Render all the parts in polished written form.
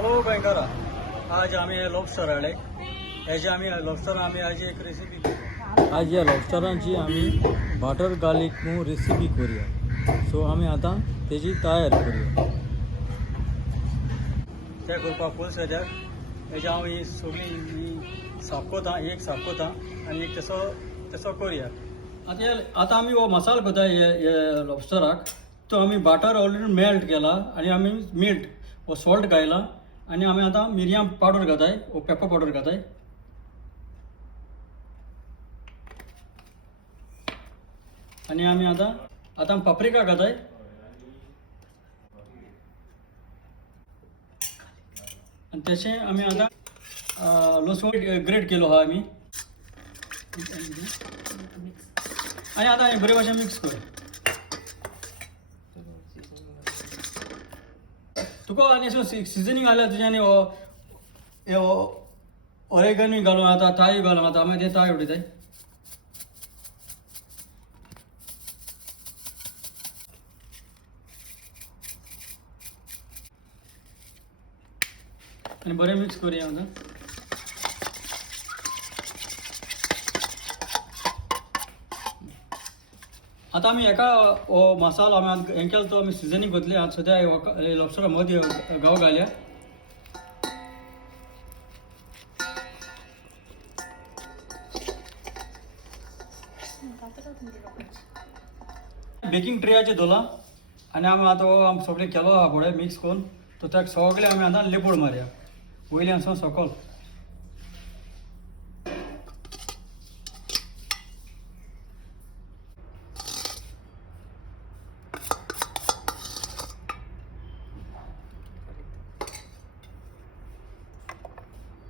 Hello बँकरा, आज आम्ही lobster हाडले. हेजे आम्ही लॉबस्टर आज एक रेसिपी करूया. आज या लॉबस्टरांची आम्ही बटर गार्लिक म्हणून रेसिपी करूया. सो आम्ही आता त्याची तयार करूया. ते करपाक फूल सद्याक हेजे हांव ही सगळी साफ कोता, एक साफ कोता आणि एक तसो करूया. आता आम्ही हो मसाला करता हे लॉबस्टराक. तो आम्ही बटर ऑलरेडी मेल्ट केला आणि आम्ही मीठ व सॉल्ट घायला आणि आम्ही आता मिरियाम पावडर घाताय व पेपर पावडर घाताय. आणि आम्ही आता पाप्रिका घाताय. आणि त्याचे आम्ही आता लसूण ग्रेट केलो हा आम्ही. आणि आता हे बरे भाशेन मिक्स करू. तुका आनी असो सिजनिंग आल्या तुज्यानी ऑरेगनूय घालून आता ताय घालून आता आमी ते ताय उडयताय. आणि बरें मिक्स करूया आता. आता आम्ही एका मसाला आम्ही हें केलो तो आमी सिजनिंग करतले. आता सद्या लॉबस्टरा मदीं गांव घाल्या. बेकिंग ट्रेयाचेर दवरला आणि आमी आतां सगळें केलो आहा फुडें मिक्स करून. तो ताका सगळें आमी आतां लेपोड मारया वयल्यान सकयल.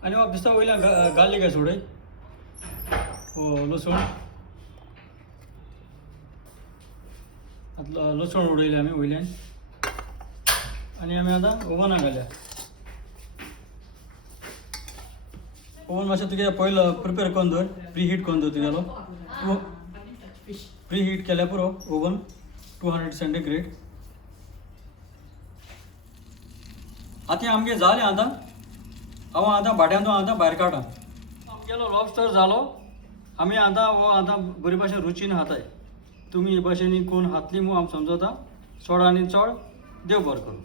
आणि म्हाका दिसता वयल्यान गार्लीक आहे सोडय लसूण. आतां लसूण उडयले आमी वयल्यान आणि आमी आतां ओवनाक घाल्या. ओवन मातशें तुगे पयलो प्रिपेर करून दवर, प्री हीट करून दवर तुगेलो. प्री हीट केल्या पुरो ओवन 200 सेंटीग्रेड. आतां आमगे जालें. हांव आतां भाट्यांतून आतां भायर काडा. आमगेलो लॉबस्टर जालो. आमी आतां बरे भाशेन रुचीन खाताय. तुमी हे भाशेन कोण खातली म्हूण आमी समजता. चड आनी चड देव बरें करूं.